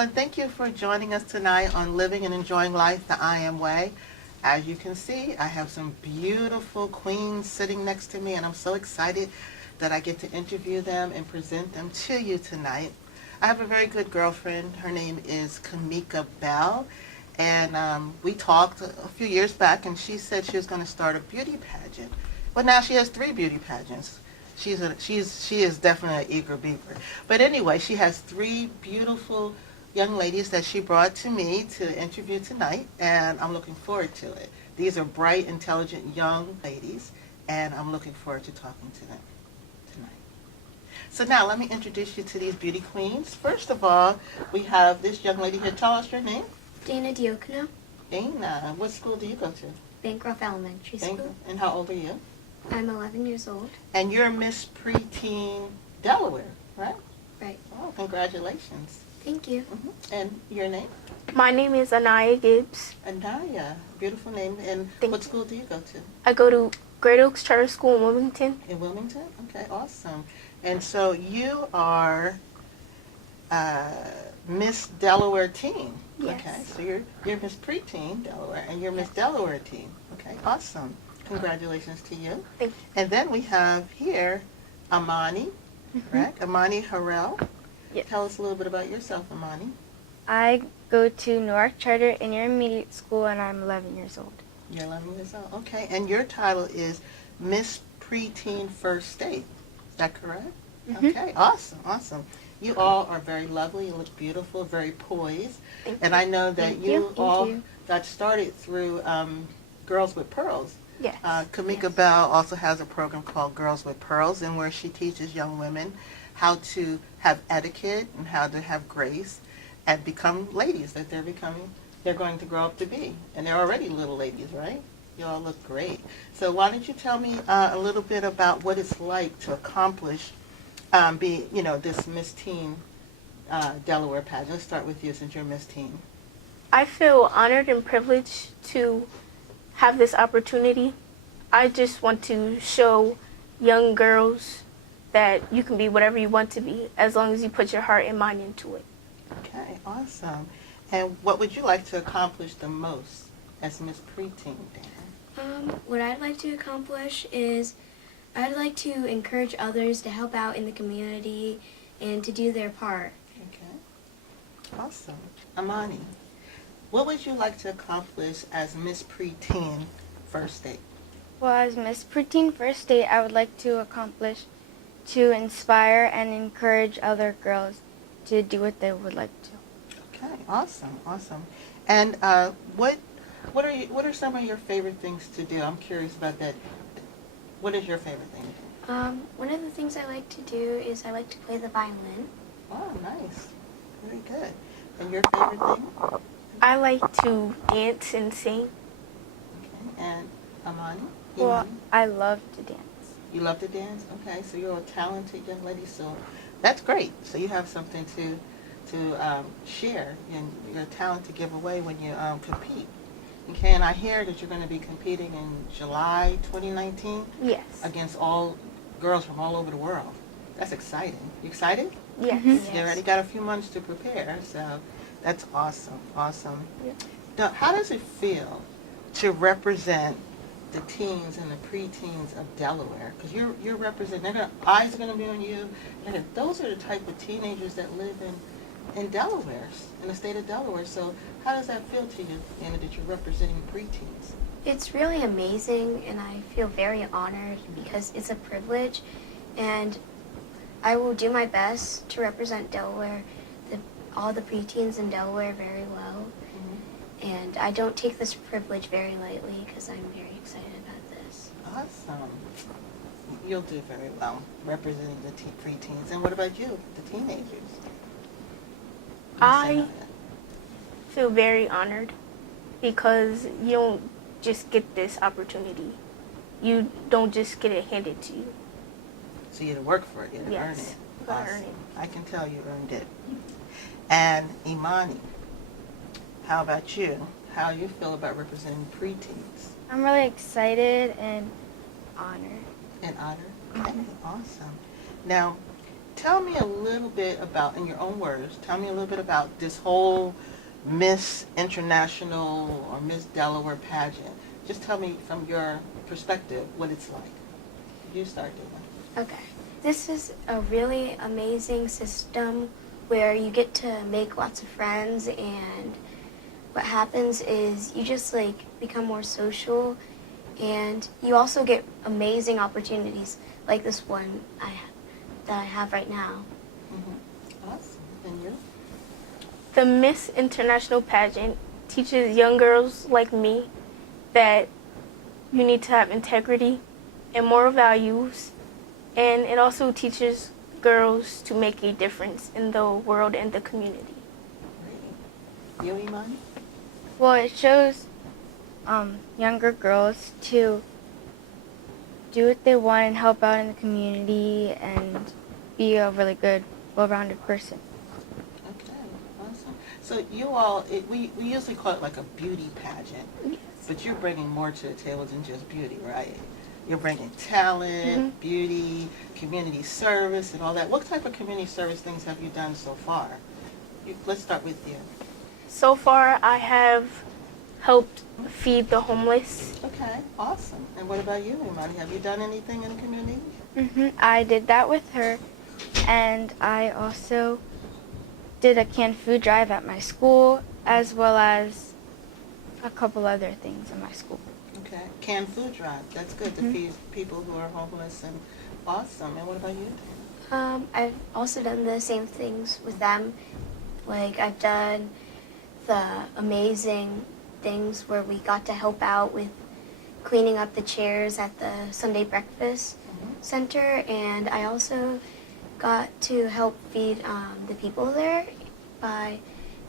and thank you for joining us tonight on Living and Enjoying Life the I Am Way. As you can see, I have some beautiful queens sitting next to me, and I'm so excited that I get to interview them and present them to you tonight. I have a very good girlfriend. Her name is Kamika Bell, and we talked a few years back, and she said she was going to start a beauty pageant. But now she has 3 beauty pageants. She is definitely an eager beaver. But anyway, she has 3 beautiful young ladies that she brought to me to interview tonight, and I'm looking forward to it. These are bright, intelligent young ladies, and I'm looking forward to talking to them tonight. So now let me introduce you to these beauty queens. First of all, we have this young lady here. Tell us your name. Dana Diokno. Dana, what school do you go to? Bancroft Elementary School. And how old are you? I'm 11 years old. And you're Miss Preteen Delaware, right? Right. Oh, congratulations. Thank you. And your name? My name is Anaya Gibbs. Anaya, beautiful name. And what school do you go to? I go to Great Oaks Charter School in Wilmington. In Wilmington? Okay, awesome. And so you are Miss Delaware Teen. Yes. Okay, so you're Miss Preteen Delaware, and you're Miss Delaware Teen. Okay, awesome. Congratulations to you. Thank you. And then we have here Amani, correct? Amani Harrell. Yes. Tell us a little bit about yourself, Amani. I go to Newark Charter Intermediate School, and I'm 11 years old. You're 11 years old. Okay, and your title is Miss Preteen First State. Is that correct? Okay, awesome, awesome. You all are very lovely. You look beautiful, very poised. And I know that you all got started through Girls with Pearls. Yes. Kamika Bell also has a program called Girls with Pearls, and where she teaches young women how to have etiquette and how to have grace and become ladies that they're going to grow up to be. And they're already little ladies, right? You all look great. So why don't you tell me a little bit about what it's like to accomplish this Miss Teen Delaware pageant. Let's start with you since you're Miss Teen. I feel honored and privileged to have this opportunity. I just want to show young girls that you can be whatever you want to be as long as you put your heart and mind into it. Okay, awesome. And what would you like to accomplish the most as Miss Preteen, Dana? What I'd like to accomplish is I'd like to encourage others to help out in the community and to do their part. Okay, awesome. Amani, what would you like to accomplish as Miss Preteen First State? Well, as Miss Preteen First State, I would like to accomplish to inspire and encourage other girls to do what they would like to. Okay, awesome, awesome. And what are some of your favorite things to do? I'm curious about that. What is your favorite thing to do? One of the things I like to do is I like to play the violin. Oh, nice. Very good. And your favorite thing? I like to dance and sing. Okay, and Amani? Well, I love to dance. You love to dance? Okay, so you're a talented young lady, so that's great. So you have something to share, and your talent to give away when you compete. Okay, and I hear that you're going to be competing in July 2019? Yes. Against all girls from all over the world. That's exciting. You excited? Yes. You already got a few months to prepare, so that's awesome, awesome. Yeah. Now, how does it feel to represent the teens and the preteens of Delaware? Because you're representing, eyes are going to be on you, and those are the type of teenagers that live in Delaware, in the state of Delaware. So how does that feel to you, Anna, that you're representing preteens? It's really amazing, and I feel very honored because it's a privilege, and I will do my best to represent Delaware, all the preteens in Delaware very well. And I don't take this privilege very lightly because I'm very excited about this. Awesome. You'll do very well representing the preteens. And what about you, the teenagers? I feel very honored because you don't just get this opportunity. You don't just get it handed to you. So you had to work for it, you had to earn it. Yes, you gotta earn it. I can tell you earned it. And Imani, how about you? How do you feel about representing preteens? I'm really excited and honored. And honored? Okay, awesome. Now, tell me a little bit about, in your own words, tell me a little bit about this whole Miss International or Miss Delaware pageant. Just tell me from your perspective what it's like. You start, Dana. Okay. This is a really amazing system where you get to make lots of friends, and what happens is you just like become more social, and you also get amazing opportunities like this one that I have right now. Mm-hmm. Awesome. And you? The Miss International pageant teaches young girls like me that you need to have integrity and moral values, and it also teaches girls to make a difference in the world and the community. Great. You, Imani? Well, it shows younger girls to do what they want and help out in the community and be a really good, well-rounded person. Okay, awesome. So you all, we usually call it like a beauty pageant, Yes. but you're bringing more to the table than just beauty, right? You're bringing talent, beauty, community service, and all that. What type of community service things have you done so far? Let's start with you. So far, I have helped feed the homeless. Okay, awesome. And what about you, Imani? Have you done anything in the community? I did that with her, and I also did a canned food drive at my school, as well as a couple other things in my school. Okay, canned food drive. That's good to feed people who are homeless, and awesome. And what about you? I've also done the same things with them. Like I've done the amazing things where we got to help out with cleaning up the chairs at the Sunday breakfast center, and I also got to help feed the people there by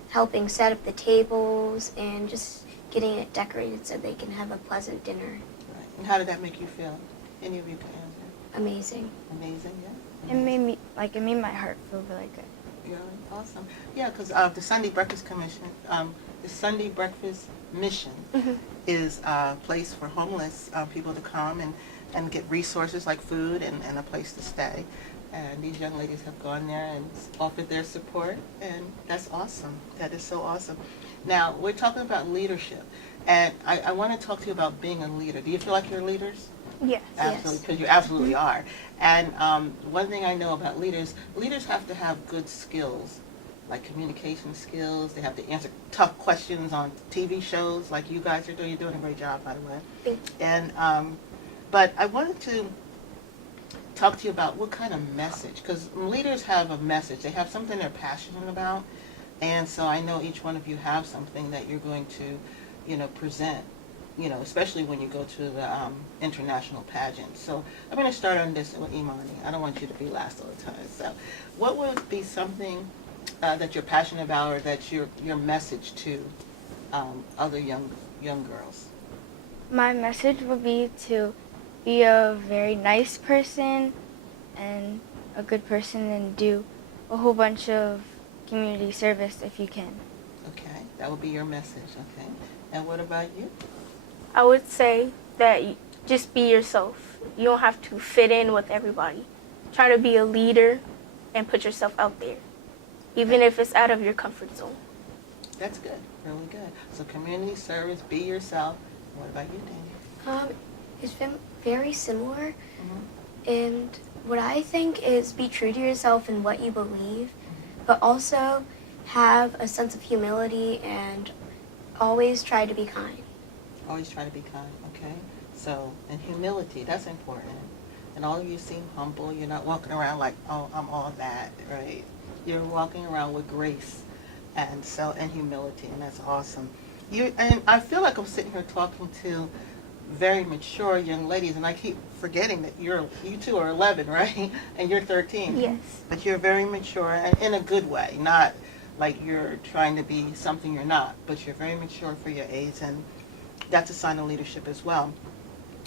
helping set up the tables and just getting it decorated so they can have a pleasant dinner. Right. And how did that make you feel? Any of you can answer. Amazing. Amazing, yeah. It made my heart feel really good. Really awesome. Yeah, because the Sunday Breakfast Commission, the Sunday Breakfast Mission is a place for homeless people to come and get resources like food and a place to stay. And these young ladies have gone there and offered their support, and that's awesome. That is so awesome. Now, we're talking about leadership, and I want to talk to you about being a leader. Do you feel like you're leaders? Yes. Absolutely, because you absolutely are. And one thing I know about leaders have to have good skills, like communication skills. They have to answer tough questions on TV shows like you guys are doing. You're doing a great job, by the way. Thank you. And but I wanted to talk to you about what kind of message, because leaders have a message. They have something they're passionate about. And so I know each one of you have something that you're going to, present, especially when you go to the international pageant. So I'm going to start on this with Imani. I don't want you to be last all the time. So what would be something that you're passionate about, or that's your message to other young girls? My message would be to be a very nice person and a good person and do a whole bunch of community service if you can. Okay, that would be your message, okay. And what about you? I would say that just be yourself. You don't have to fit in with everybody. Try to be a leader and put yourself out there, even if it's out of your comfort zone. That's good, really good. So community service, be yourself. What about you, Daniel? It's been very similar, and what I think is be true to yourself and what you believe, but also have a sense of humility and always try to be kind. Always try to be kind, okay? So, and humility, that's important. And all of you seem humble. You're not walking around like, oh, I'm all that, right? You're walking around with grace and humility, and that's awesome. And I feel like I'm sitting here talking to very mature young ladies, and I keep forgetting that you two are 11, right? And you're 13. Yes. But you're very mature, and in a good way, not like you're trying to be something you're not, but you're very mature for your age, and that's a sign of leadership as well.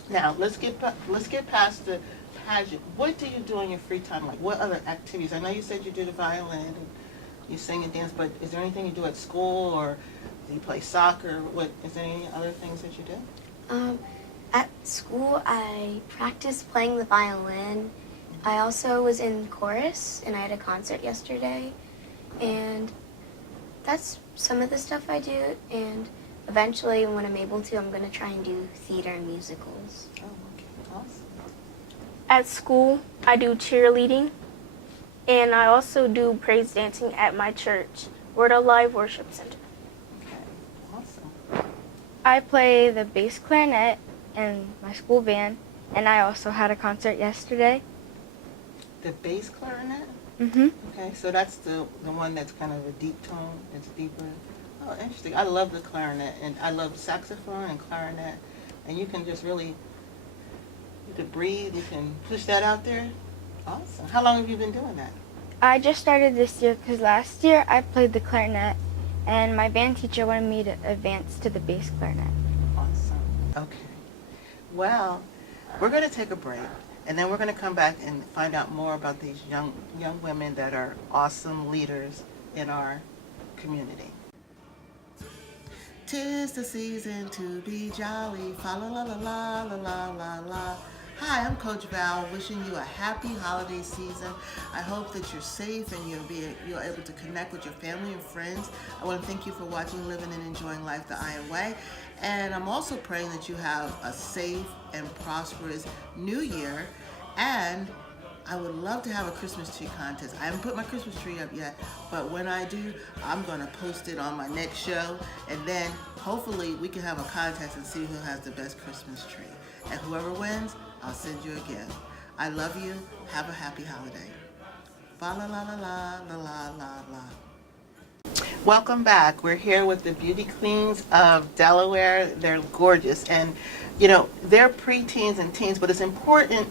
Now, let's get past the pageant. What do you do in your free time? Like, what other activities? I know you said you do the violin, and you sing and dance, but is there anything you do at school, or do you play soccer? Is there any other things that you do? At school, I practice playing the violin, I also was in chorus, and I had a concert yesterday, and that's some of the stuff I do. And eventually, when I'm able to, I'm going to try and do theater and musicals. Oh, okay. Awesome. At school, I do cheerleading, and I also do praise dancing at my church, Word Alive Worship Center. Okay. Awesome. I play the bass clarinet in my school band, and I also had a concert yesterday. The bass clarinet? Mm-hmm. Okay, so that's the one that's kind of a deep tone, it's deeper. Oh, interesting. I love the clarinet, and I love saxophone and clarinet, and you can just really, you can breathe, you can push that out there. Awesome. How long have you been doing that? I just started this year because last year I played the clarinet, and my band teacher wanted me to advance to the bass clarinet. Awesome. Okay. Well, we're going to take a break, and then we're going to come back and find out more about these young women that are awesome leaders in our community. 'Tis the season to be jolly, fa la la la la la la la la. Hi, I'm Coach Val, wishing you a happy holiday season. I hope that you're safe and you're able to connect with your family and friends. I want to thank you for watching Living and Enjoying Life the Iron Way. And I'm also praying that you have a safe and prosperous new year. And I would love to have a Christmas tree contest. I haven't put my Christmas tree up yet, but when I do, I'm going to post it on my next show. And then hopefully we can have a contest and see who has the best Christmas tree. And whoever wins, I'll send you a gift. I love you. Have a happy holiday. Fa la la la la la la la la. Welcome back. We're here with the beauty queens of Delaware. They're gorgeous. And, you know, they're preteens and teens, but it's important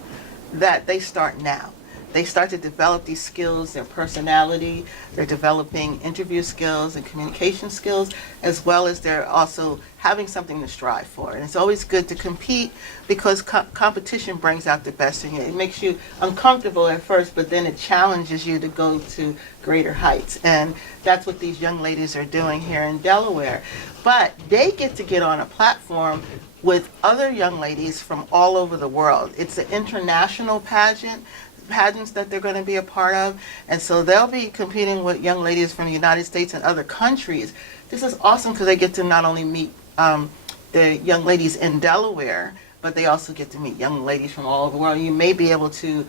that they start now. They start to develop these skills, their personality, they're developing interview skills and communication skills, as well as they're also having something to strive for. And it's always good to compete because competition brings out the best in you. It makes you uncomfortable at first, but then it challenges you to go to greater heights. And that's what these young ladies are doing here in Delaware. But they get to get on a platform with other young ladies from all over the world. It's an international pageants that they're going to be a part of, and so they'll be competing with young ladies from the United States and other countries. This is awesome because they get to not only meet the young ladies in Delaware, but they also get to meet young ladies from all over the world. You may be able to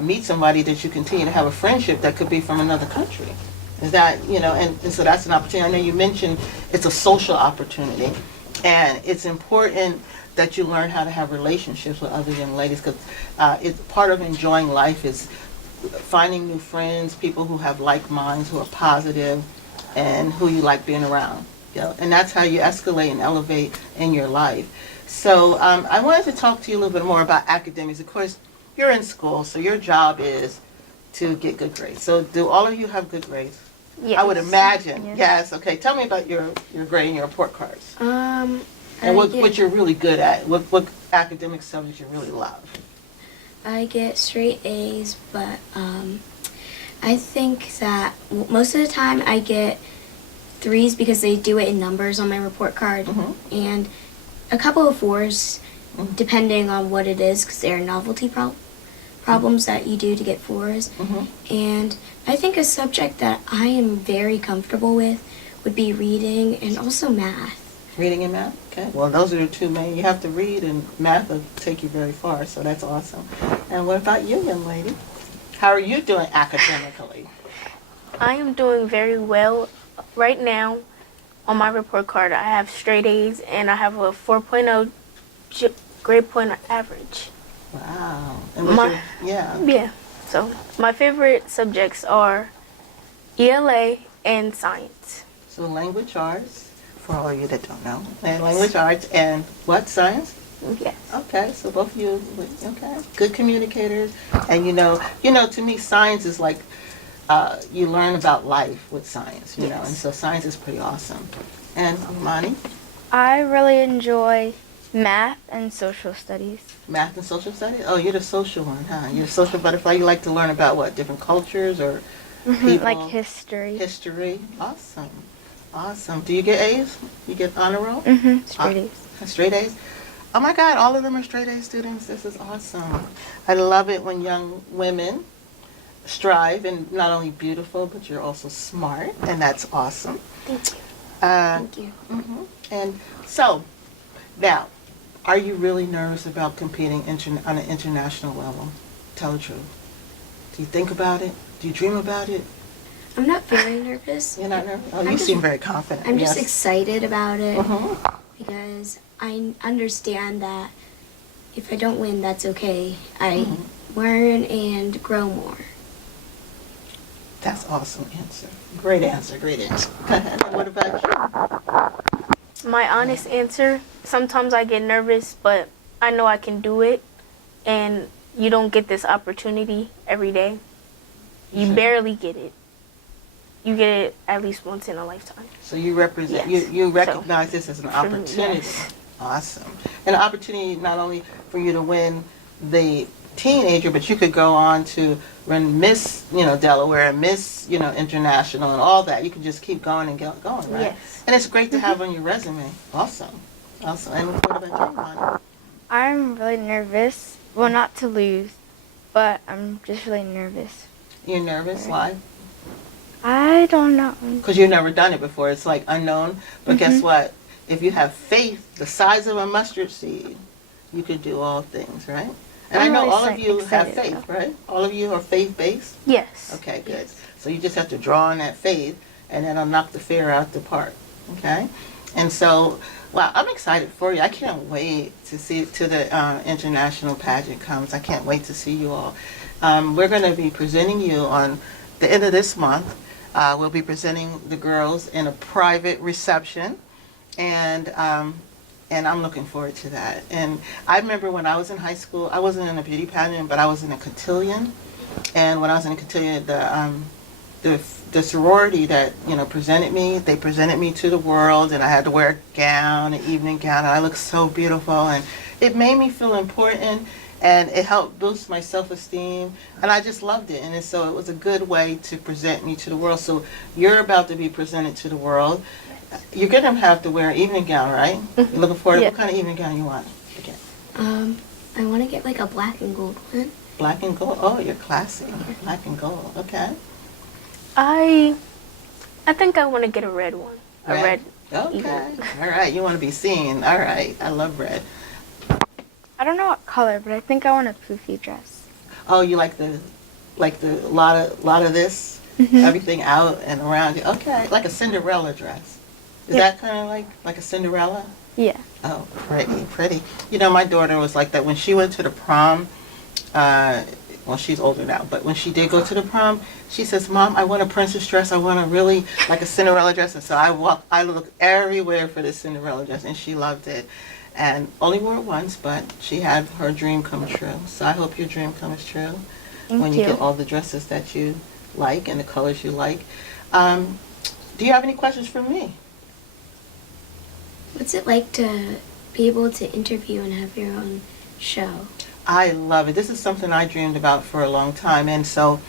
meet somebody that you continue to have a friendship that could be from another country. Is that, you know, and so that's an opportunity. I know you mentioned it's a social opportunity, and it's important that you learn how to have relationships with other young ladies, because it's part of enjoying life is finding new friends, people who have like minds, who are positive, and who you like being around. You know? And that's how you escalate and elevate in your life. So I wanted to talk to you a little bit more about academics. Of course, you're in school, so your job is to get good grades. So do all of you have good grades? Yes. I would imagine. Yes. Yes. Okay. Tell me about your grade and your report cards. I And what get- you're really good at. What academic subjects you really love. I get straight A's, but I think that most of the time I get 3s because they do it in numbers on my report card, and a couple of 4s, depending on what it is, because there are novelty problems that you do to get 4s. And I think a subject that I am very comfortable with would be reading and also math. Reading and math? Okay. Well, those are the two main. You have to read, and math will take you very far, so that's awesome. And what about you, young lady? How are you doing academically? I am doing very well right now. On my report card, I have straight A's, and I have a 4.0 grade point average. Wow. And what's My- your, Yeah. So my favorite subjects are ELA and science. so language arts, for all of you that don't know, and language arts and what, science? Yes. Okay, so both of you, okay, good communicators, and you know, to me, science is like, you learn about life with science, you know, and so science is pretty awesome. And Amani, I really enjoy math and social studies. math and social studies? Oh, you're the social one, huh? You're a social butterfly. You like to learn about what, different cultures or people? Like history. History. Awesome. Awesome. Do you get A's? You get honor roll? Straight A's. Straight A's? Oh my God, all of them are straight A students. This is awesome. I love it when young women strive and not only beautiful, but you're also smart, and that's awesome. Thank you. Uh, Thank you. And so, now, are you really nervous about competing on an international level? Tell the truth. Do you think about it? Do you dream about it? I'm not very nervous. You're not nervous? Oh, I'm you just- seem very confident. I'm just Yes. excited about it Mhm. because I understand that if I don't win, that's okay. I learn and grow more. That's awesome answer. Great answer, great answer. Go ahead. And what about you? My honest answer, sometimes I get nervous, but I know I can do it. And you don't get this opportunity every day. You Sure. barely get it. You get it at least once in a lifetime. So you represent, Yes. you recognize this as an For me, opportunity. yes. Awesome. An opportunity not only for you to win the teenager, but you could go on to run Miss, Delaware, and Miss, International and all that. You can just keep going and going, right? Yes. And it's great to have on your resume. Awesome. Awesome. And what about you, Ron? I'm really nervous. Well, not to lose, but I'm just really nervous. You're nervous? Why? I don't know. Because you've never done it before. It's like unknown. But guess what? If you have faith the size of a mustard seed, you can do all things, right? And I I'm know really all of you have excited, faith, though. right? All of you are faith-based? Yes. Okay, good. So you just have to draw on that faith, and then I'll knock the fear out the park, okay? And so, wow, I'm excited for you. I can't wait to see to the international pageant comes. I can't wait to see you all. We're going to be presenting you on the end of this month. We'll be presenting the girls in a private reception, and I'm looking forward to that. And I remember when I was in high school, I wasn't in a beauty pageant, but I was in a cotillion. And when I was in a cotillion, the sorority that presented me, they presented me to the world, and I had to wear a gown, an evening gown, and I looked so beautiful, and it made me feel important, and it helped boost my self-esteem, and I just loved it. And so it was a good way to present me to the world. So you're about to be presented to the world. You're going to have to wear an evening gown, right? You're looking forward to Yeah. what kind of evening gown you want to get? I want to get like a black and gold one. Black and gold? Oh, you're classy. Black and gold. Okay. I think I want to get a red one. A red. Okay. eagle. All right. You want to be seen. All right. I love red. I don't know what color, but I think I want a poofy dress. Oh, you like the lot of this, everything out and around you. Okay. Like a Cinderella dress. Is Yeah. that kind of like a Cinderella? Yeah. Oh, pretty, pretty. My daughter was like that when she went to the prom. Well, she's older now, but when she did go to the prom, she says, "Mom, I want a princess dress. I want a really like a Cinderella dress." And so I looked everywhere for this Cinderella dress, and she loved it. And only wore it once, but she had her dream come true. So I hope your dream comes true when you you. get all the dresses that you like and the colors you like. Do you have any questions for me? What's it like to be able to interview and have your own show? I love it. This is something I dreamed about for a long time. And so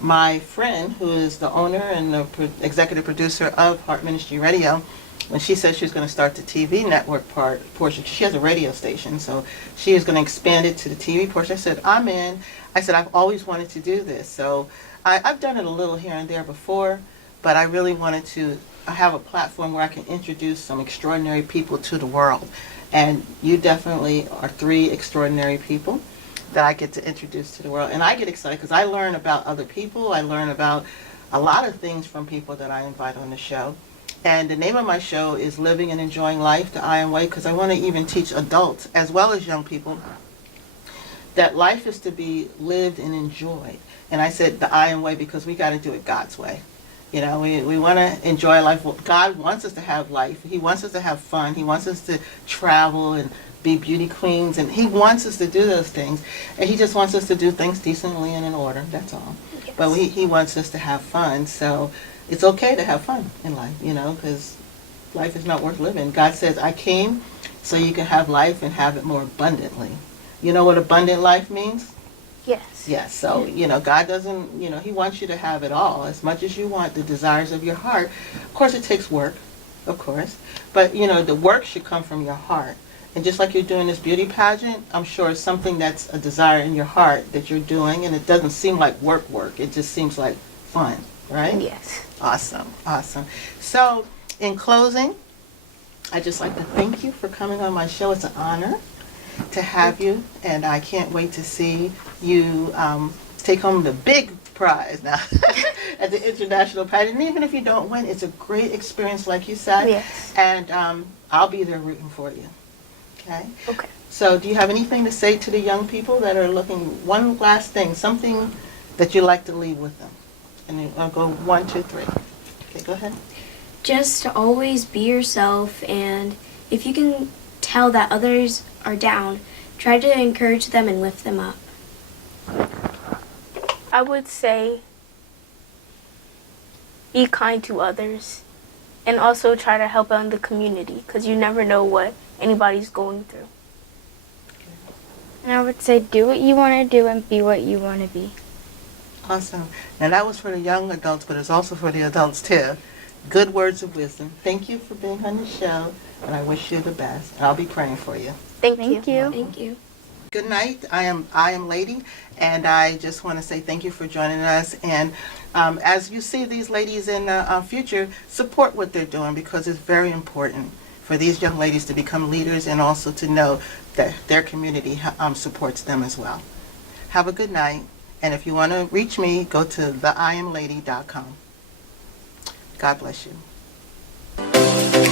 my friend, who is the owner and the executive producer of Heart Ministry Radio, when she said she was going to start the TV network portion, she has a radio station, so she is going to expand it to the TV portion. I said, I'm in. I said, I've always wanted to do this. So I've done it a little here and there before, but I really wanted to have a platform where I can introduce some extraordinary people to the world. And you definitely are 3 extraordinary people that I get to introduce to the world. And I get excited because I learn about other people. I learn about a lot of things from people that I invite on the show. And the name of my show is Living and Enjoying Life the I Am Way, because I want to even teach adults as well as young people that life is to be lived and enjoyed. And I said the I Am Way because we got to do it God's way. We want to enjoy life. Well, God wants us to have life. He wants us to have fun. He wants us to travel and be beauty queens. And He wants us to do those things. And He just wants us to do things decently and in order. That's all. Yes. But He wants us to have fun. So it's okay to have fun in life, because life is not worth living. God says, I came so you can have life and have it more abundantly. You know what abundant life means? Yes. Yes, so, God doesn't, He wants you to have it all, as much as you want the desires of your heart. Of course, it takes work, of course, but, the work should come from your heart. And just like you're doing this beauty pageant, I'm sure it's something that's a desire in your heart that you're doing, and it doesn't seem like work. It just seems like fun, right? Yes. Awesome, awesome. So, in closing, I'd just like to thank you for coming on my show. It's an honor to have you, and I can't wait to see you take home the big prize now at the International Pageant. And even if you don't win, it's a great experience, like you said. Yes. And I'll be there rooting for you. Okay? Okay. So do you have anything to say to the young people that are looking, one last thing, something that you'd like to leave with them? And then I'll go 1, 2, 3. Okay, go ahead. Just to always be yourself, and if you can tell that others are down, try to encourage them and lift them up. I would say be kind to others and also try to help out in the community, because you never know what anybody's going through. And I would say do what you want to do and be what you want to be. Awesome. Now that was for the young adults, but it's also for the adults too. Good words of wisdom. Thank you for being on the show, and I wish you the best. And I'll be praying for you. Thank Thank you. you. Thank you. Good night. I am Lady, and I just want to say thank you for joining us. And as you see these ladies in the future, support what they're doing, because it's very important for these young ladies to become leaders and also to know that their community supports them as well. Have a good night, and if you want to reach me, go to theiamlady.com. God bless you.